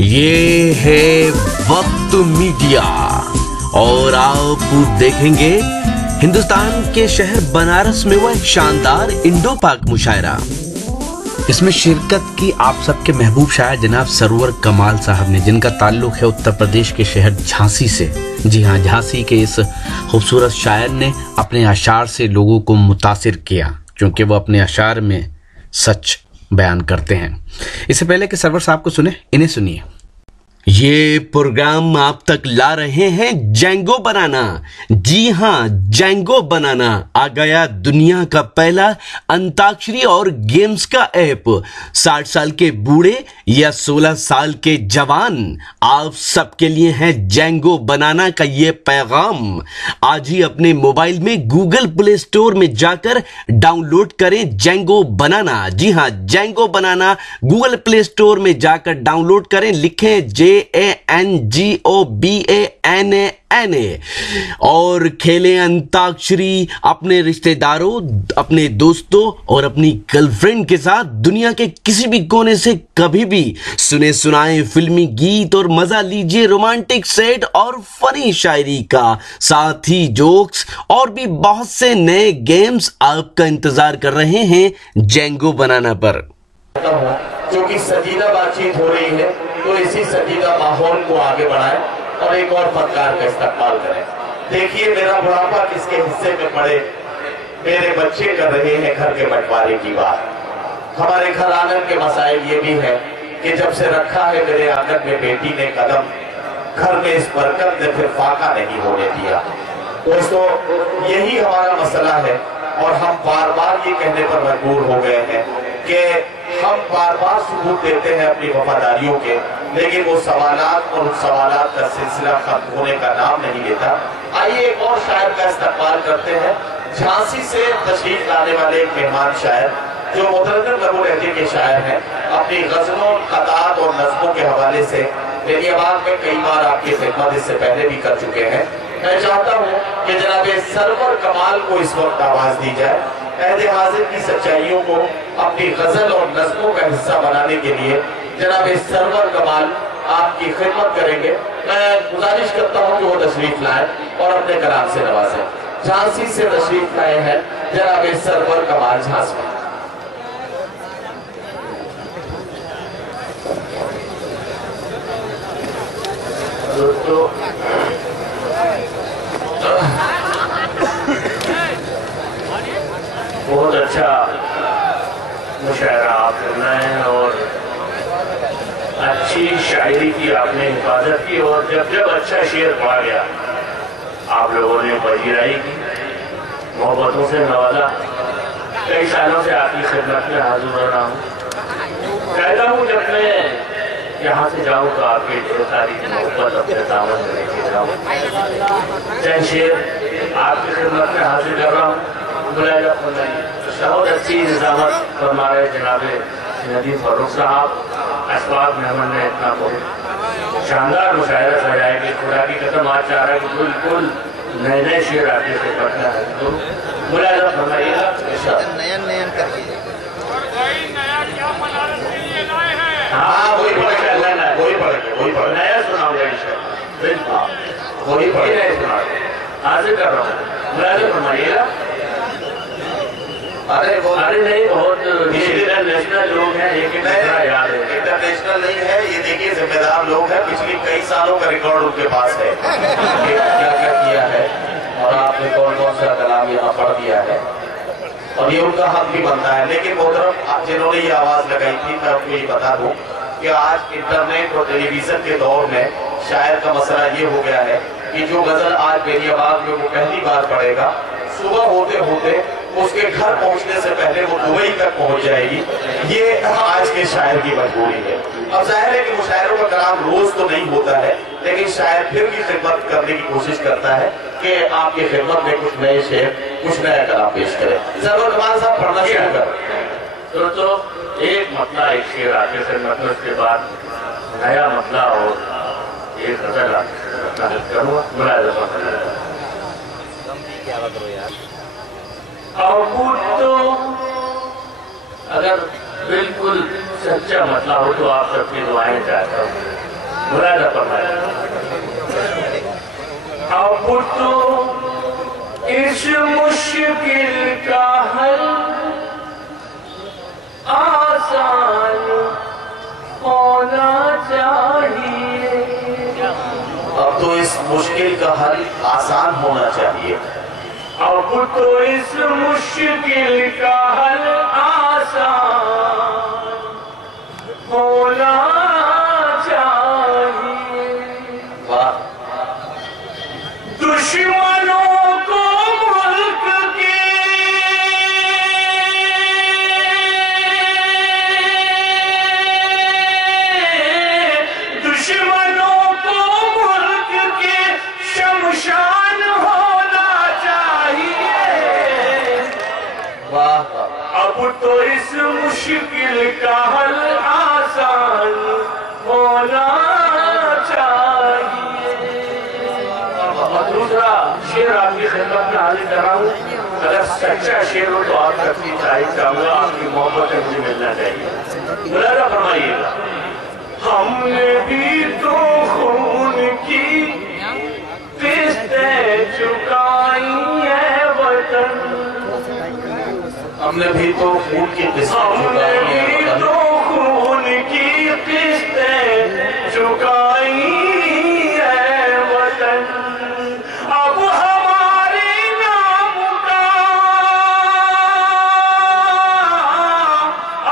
ये है वक्त मीडिया और आप देखेंगे हिंदुस्तान के शहर बनारस में हुआ एक शानदार इंडो पाक मुशायरा। इसमें शिरकत की आप सबके महबूब शायर जनाब सरवर कमाल साहब ने, जिनका ताल्लुक है उत्तर प्रदेश के शहर झांसी से। जी हाँ, झांसी के इस खूबसूरत शायर ने अपने अशार से लोगों को मुतासिर किया, क्योंकि वो अपने अशार में सच बयान करते हैं। इससे पहले कि सरवर साहब को सुने, इन्हें सुनिए। ये प्रोग्राम आप तक ला रहे हैं जैंगो बनाना। जी हाँ, जैंगो बनाना आ गया दुनिया का पहला अंताक्षरी और गेम्स का ऐप। 60 साल के बूढ़े या 16 साल के जवान, आप सबके लिए है जैंगो बनाना का ये पैगाम। आज ही अपने मोबाइल में गूगल प्ले स्टोर में जाकर डाउनलोड करें जैंगो बनाना। जी हाँ, जैंगो बनाना गूगल प्ले स्टोर में जाकर डाउनलोड करें, लिखें JANGOBANANA और खेलें अंताक्षरी अपने रिश्तेदारों, अपने दोस्तों और अपनी गर्लफ्रेंड के साथ दुनिया के किसी भी कोने से कभी भी। सुने सुनाए फिल्मी गीत और मजा लीजिए रोमांटिक सेट और फनी शायरी का, साथ ही जोक्स और भी बहुत से नए गेम्स आपका इंतजार कर रहे हैं जैंगो बनाना पर। क्योंकि संजीदा बातचीत हो रही है तो इसी संजीदा माहौल को आगे बढ़ाएं और एक और फनकार का इस्तेमाल करें। देखिए, मेरा बुढ़ापा किसके हिस्से में पड़े, मेरे बच्चे कर रहे हैं घर के बंटवारे की बात। हमारे घर आंगन के मसाइल ये भी है कि जब से रखा है मेरे आंगन में बेटी ने कदम, घर में इस बरकत ने फिर फाका नहीं होने दिया। दोस्तों, यही हमारा मसला है और हम बार बार ये कहने पर मजबूर हो गए हैं कि हम बार बार सबूत देते हैं अपनी वफादारियों के, लेकिन वो सवालात और उस सवालात का सिलसिला खत्म होने का नाम नहीं लेता। आइए एक और शायर का इस्तेमाल करते हैं। झांसी से तशरीफ लाने वाले एक मेहमान शायर जो मुतरद्दिद लबो लहजे के शायर हैं, अपनी गजलों, खतात और नज़्मों के हवाले से मेरी आवाज में कई बार आपकी खिदमत इससे पहले भी कर चुके हैं। मैं चाहता हूँ कि जनाब सरवर कमाल को इस वक्त आवाज दी जाए। अहद हाजिर की सच्चाइयों को अपनी गजल और नज़्मों का हिस्सा बनाने के लिए जनाब सरवर कमाल आपकी खिदमत करेंगे। मैं गुजारिश करता हूँ कि वो तशरीफ लाए और अपने कलाम से नवाजें। झांसी से तशरीफ लाए हैं जनाब सरवर कमाल झांसी। दोस्तों, बहुत अच्छा मुशायरा आप करना है और अच्छी शायरी की आपने हिफाजत की, और जब जब अच्छा शेर पढ़ा गया आप लोगों ने पजीराई की, मोहब्बतों से नवाजा। कई सालों से आपकी खिदमत में हाजिर हो रहा हूँ। कहता हूँ जब मैं यहाँ से जाऊँ तो आपकी ढेर सारी मोहब्बत अपने दामन में लेके जाऊँ। चंद शेर आपकी खिदमत में हाजिर कर रहा हूँ। बहुत अच्छी निजामत फरमा रहे जनाब नदीम फारूक साहब। असबाब में हमने इतना बहुत शानदार मुशायरा सजाएंगे। खुदा की कसम आज चाह रहा है कि बिल्कुल नए नए शेर आगे से पढ़ना है, तो मुलायजा फरमाइएगा। नयन करिए। हाँ, वही पढ़ेगा, वही पढ़ नया सुनाऊंगा इंशाअल्लाह। बिल्कुल वही पढ़ नया सुना हाजिर कर रहा हूँ, मुलायजा फरमाइएगा। अरे नहीं, बहुत इंटरनेशनल लोग हैं, एक याद है। इंटरनेशनल नहीं है ये, देखिए जिम्मेदार लोग हैं। पिछले कई सालों का रिकॉर्ड उनके पास है क्या क्या किया है और आपने कौन कौन सा कलाम यहाँ पढ़ दिया है, और ये उनका हक भी बनता है। लेकिन मोहतरम जिन्होंने ये आवाज लगाई थी, मैं आपको ये बता दूं कि आज इंटरनेट और टेलीविजन के दौर में शायर का मसला ये हो गया है कि जो गजल आज मेरी आवाज में वो पहली बार पढ़ेगा, सुबह होते होते उसके घर पहुंचने से पहले वो दुबई तक पहुंच जाएगी। ये आज के शायर की मजबूरी है। अब जाहिर है कि मुशायरों का कलाम रोज तो नहीं होता है, लेकिन शायर फिर भी खिदमत करने की कोशिश करता है कि आपकी खिदमत में कुछ नए शेर, कुछ नया कलाम पेश करें। सरवर कमाल साहब पढ़ना शुरू कर। तो एक मतला एक शेर आगे से, मतलब उसके बाद नया मतला और एक गजल करूँगा। तो अगर बिल्कुल सच्चा मतलब हो तो आप सबकी दुआएं चाहता हूँ। मुरादा फरमाया। अब तो इस मुश्किल का हल आसान होना चाहिए। अब तो इस मुश्किल का हल आसान होना चाहिए। अब तो इस मुश्किल का हल आसान होना चाहिए। वाह। दुश्मनों को मुल्क के दुश्मनों को मुल्क के शमशान होना चाहिए। वाह। अब तो इस मुश्किल का हल आसान होना चाहिए। और दूसरा शेर आपकी खिदमत में हाजिर कर रहा हूँ। अगर सच्चा शेर हो तो आप सबकी तारीफ चाहूंगा, आपकी मोहब्बत मुझे मिलना चाहिए। मुलाजा फरमाइएगा। हमने भी तो खून की किस्तें चुकाई है वतन। हमने भी तो खून की किस्तें चुकाई है वतन। तो खून की किस्तें चुकाई है वतन। अब हमारे नाम का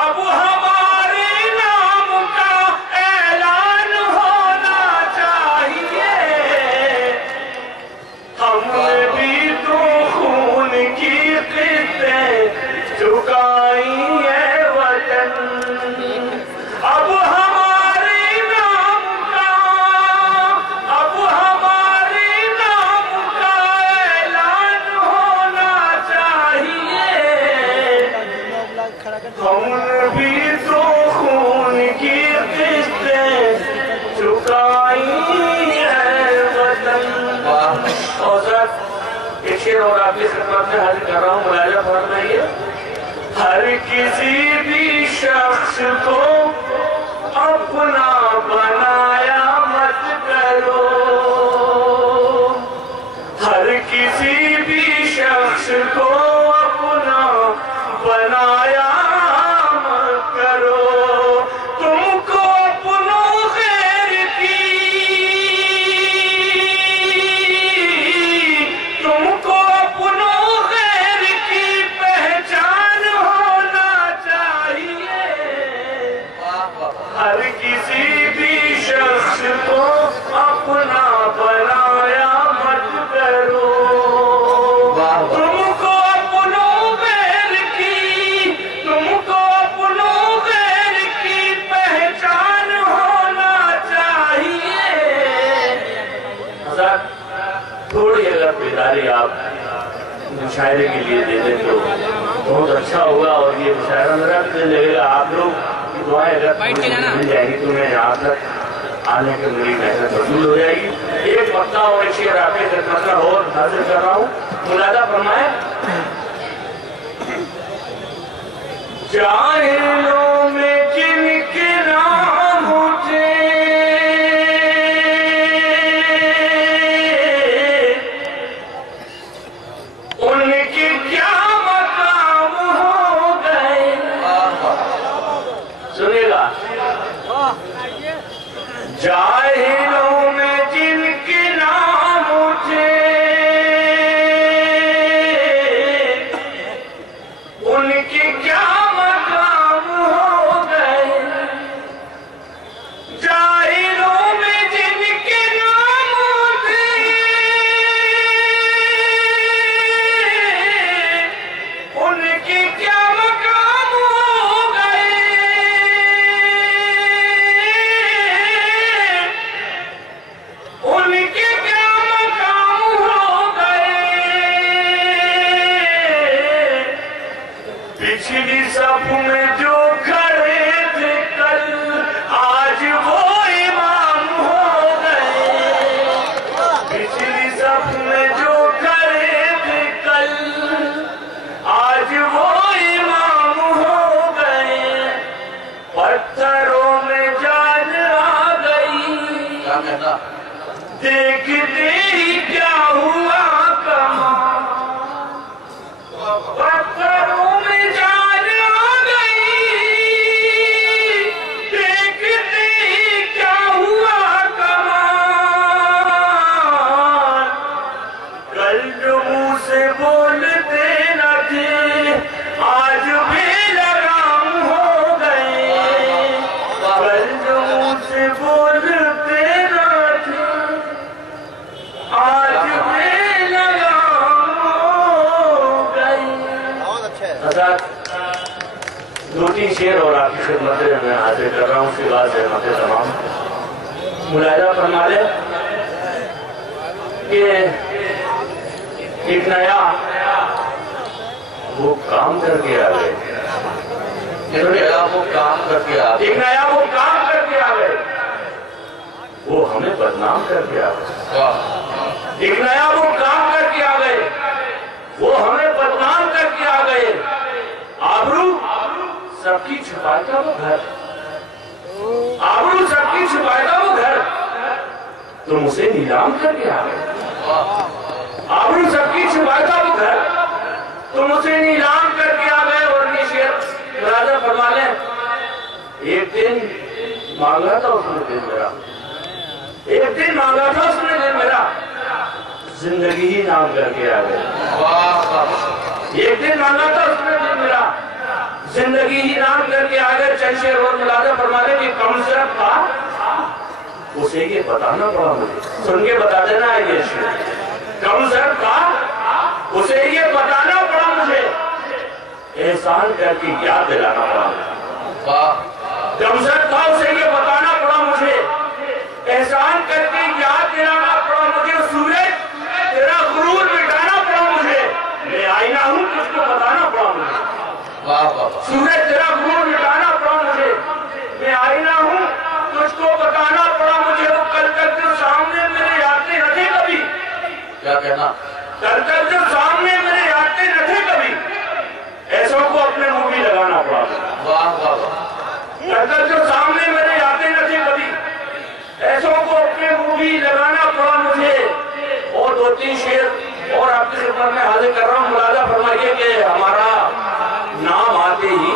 अब हमारे नाम का ऐलान होना चाहिए। हमने भी तो खून की किस्तें चुकाई है वतन। अब हमारे नाम का अब हमारे नाम का ऐलान होना चाहिए। हमने भी तो खून की किस्तें चुकाई है वतन। और सर एक शेर और आपकी खिदमत में हाजिर कर रहा हूँ। मुलाजा फरमाइए। हर किसी भी शख्स को अपना बनाया मत करो। हर किसी भी शख्स को अपना बनाया मत करो। तुमको अपनों गैर की तुमको अपनों गैर की पहचान होना चाहिए। हर किसी भी शख्स को अपना बनाया मत करो। तुमको अपनों गैर की तुमको अपनों गैर की पहचान होना चाहिए। थोड़ी अगर बेदारी आप मुशायरे के लिए दे दें तो बहुत अच्छा होगा। और ये मुशायरा मेरा भी दिल लगेगा। आप लोग की दुआएं अगर मिल जाएगी तो मैं यहाँ तक आने की मेरी मेहनत वसूल हो जाएगी। एक मक्का और एक शेर आपके खिदमत में और हाजिर कर रहा हूँ। मुलाजा फरमाए। जाहिलों में जिनके नाम उठे उनके क्या मकाम हो गए। सुनेगा। जाहिलों में जिनके नाम उठे उनके क्या मकाम हो गए। जाहिलों में जिनके नाम उठे उनके क्या मकाम हो गए। कहना? देखते ही क्या हुआ कमाल, पत्थरों में जान आ गई। देखते ही क्या हुआ कमाल, कल जो मुंह से बोलते न थे आज भी लगाम हो गए। कल जो मुंह से बोलते न थे आज भी लगाम हो गए। बहुत अच्छा है। दो तीन शेर और आपकी खिदमत में मैं हाजिर कर रहा हूँ। उसके बाद सहमत तमाम मुलाहिजा फरमा ले कि एक नया वो काम करके आ गए। एक नया वो काम करके आ गए। एक नया वो काम करके आ गए, वो हमें बदनाम करके आ गए। वाह, एक नया वो काम करके आ गए, वो हमें बदनाम करके आ गए। आबरू सबकी छुपाएगा वो घर, आबरू सबकी छुपाएगा वो घर, तुम उसे नीलाम करके आ गए। आबरू सबकी छुपाएगा वो घर, तुम उसे नीलाम करके आ गए। और ये शेर राजा फरमा लें, एक दिन मांगा था उसने दिल मेरा, एक दिन मांगा था उसने दिल मेरा, जिंदगी ही नाम करके आ गए। वाह, वाह। एक दिन मांगा था उसने दिल मेरा, जिंदगी ही नाम करके आ गए। चंद शेर और मुलाजा फरमा ले कि कम से था उसे ये बताना पड़ा मुझे। सुन के बता देना है ये शेर। कम से था उसे ये बताना पड़ा मुझे, एहसान करके याद दिलाना पड़ा मुझे। वाह, कम से था उसे ये बताना पड़ा मुझे, एहसान करके याद दिलाना पड़ा मुझे। सूरज तेरा गुरूर मिटाना पड़ा मुझे, मैं आईना हूँ तुझको बताना पड़ा मुझे। वाह, वाह। सूरज तेरा गुरूर मिटाना पड़ा मुझे, मैं आईना हूँ तुझको बताना पड़ा मुझे। वो कल तक जो सामने मेरे आते न थे कभी, क्या कहना? कल तक जो सामने मेरे आते न थे कभी, ऐसों को अपने मुंह भी लगाना पड़ा मुझे। वाह, वाह, वाह। कल तक जो सामने मेरे आते न थे कभी, ऐसों को अपने मुंह भी लगाना पड़ा मुझे। और दो तीन शेर और आपकी खिदमत में हाजिर कर रहा हूँ। मुलाजा फरमाइए कि हमारा नाम आते ही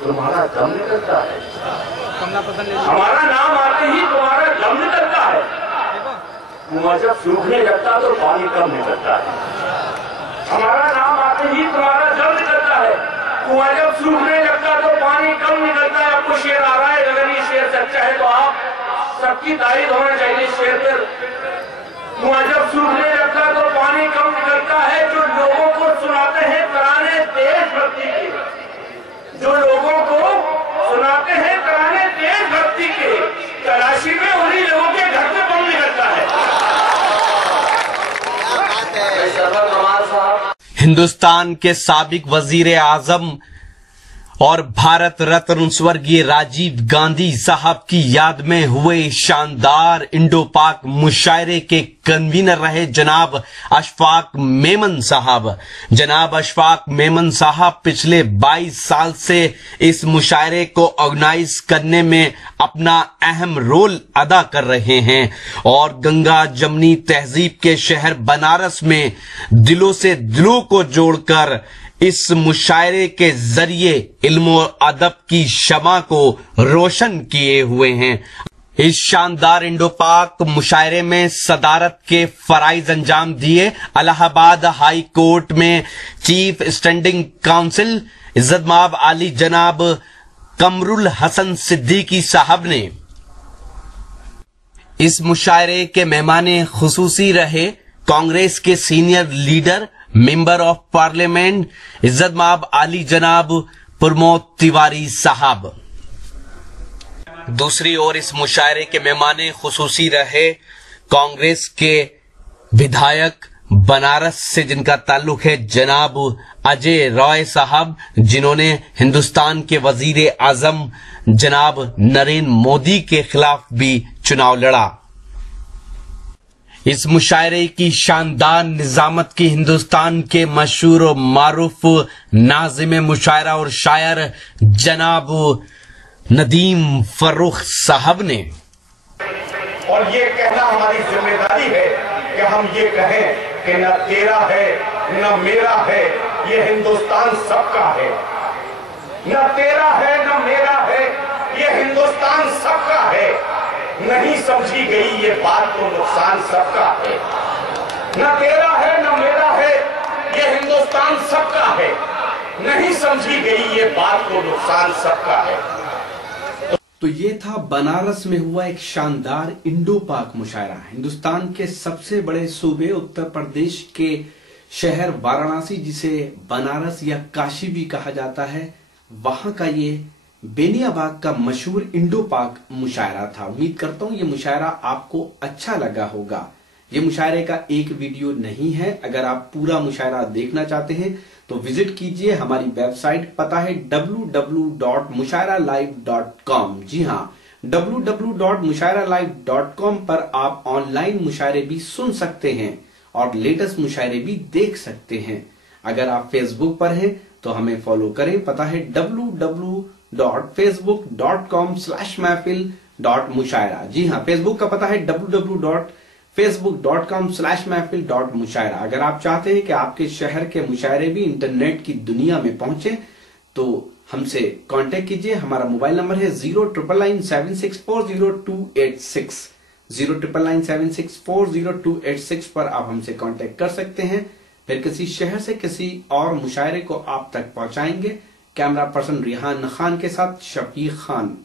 तुम्हारा दम निकलता है, हमारा नाम आते ही तुम्हारा दम निकलता है। कुआं जब सूखने लगता तो पानी कम निकलता है, हमारा नाम आते ही तुम्हारा दम निकलता है। कुआं जब सूखने लगता तो पानी कम निकलता है। आपको शेर आ रहा है, अगर ये शेर सच्चा है तो आप सबकी तारीफ होना चाहिए शेर पर। कुआं जब सूखने लगता तो पानी कम निकलता है। जो लोगों को सुनाते हैं तराने देशभक्ति के, जो लोगों को सुनाते हैं तराने देशभक्ति के, तलाशी में उन्हीं लोगों के घर से बम निकलता है। क्या बात है। सरवर कमाल साहब। हिंदुस्तान के साबिक वजीर आजम और भारत रत्न स्वर्गीय राजीव गांधी साहब की याद में हुए शानदार इंडो पाक मुशायरे के कन्वीनर रहे जनाब अशफाक मेमन साहब। जनाब अशफाक मेमन साहब पिछले 22 साल से इस मुशायरे को ऑर्गेनाइज करने में अपना अहम रोल अदा कर रहे हैं और गंगा जमनी तहजीब के शहर बनारस में दिलों से दिलों को जोड़कर इस मुशायरे के जरिए इल्म और अदब की शमा को रोशन किए हुए हैं। इस शानदार इंडो पाक मुशायरे में सदारत के फराइज अंजाम दिए इलाहाबाद हाई कोर्ट में चीफ स्टैंडिंग काउंसिल इज्जतमाब आली जनाब कमरुल हसन सिद्दीकी साहब ने। इस मुशायरे के मेहमान खुसूसी रहे कांग्रेस के senior leader member of parliament इज्जतमाब आली जनाब प्रमोद तिवारी साहब। दूसरी ओर इस मुशायरे के मेहमान खुसूसी रहे कांग्रेस के विधायक बनारस से जिनका ताल्लुक है जनाब अजय रॉय साहब, जिन्होंने हिंदुस्तान के वजीर आजम जनाब नरेंद्र मोदी के खिलाफ भी चुनाव लड़ा। इस मुशायरे की शानदार निजामत की हिंदुस्तान के मशहूर और मारूफ नाज़िम मुशायरा और शायर जनाब नदीम फर्रुख साहब ने। और ये कहना हमारी जिम्मेदारी है कि हम ये कहें कि न तेरा है न मेरा है, ये हिंदुस्तान सबका है। न तेरा है न मेरा है, ये हिंदुस्तान सबका है। नहीं समझी गई ये बात तो नुकसान सबका है। न तेरा है न मेरा है, ये हिंदुस्तान सबका है। नहीं समझी गई ये बात तो नुकसान सबका है। तो ये था बनारस में हुआ एक शानदार इंडो पाक मुशायरा। हिंदुस्तान के सबसे बड़े सूबे उत्तर प्रदेश के शहर वाराणसी, जिसे बनारस या काशी भी कहा जाता है, वहां का ये बेनियाबाग का मशहूर इंडो पाक मुशायरा था। उम्मीद करता हूं ये मुशायरा आपको अच्छा लगा होगा। ये मुशायरे का एक वीडियो नहीं है। अगर आप पूरा मुशायरा देखना चाहते हैं तो विजिट कीजिए हमारी वेबसाइट, पता है www.mushairalive.com। जी हाँ, www.mushairalive.com पर आप ऑनलाइन मुशायरे भी सुन सकते हैं और लेटेस्ट मुशायरे भी देख सकते हैं। अगर आप फेसबुक पर हैं तो हमें फॉलो करें, पता है www.facebook.com/महफिल.मुशायरा। जी हाँ, फेसबुक का पता है www.facebook.com/महफिल.मुशायरा। अगर आप चाहते हैं कि आपके शहर के मुशायरे भी इंटरनेट की दुनिया में पहुंचे तो हमसे कांटेक्ट कीजिए। हमारा मोबाइल नंबर है 09996400286। 09996400286 पर आप हमसे कांटेक्ट कर सकते हैं। फिर किसी शहर से किसी और मुशायरे को आप तक पहुंचाएंगे। कैमरा पर्सन रिहान खान के साथ शफीक खान।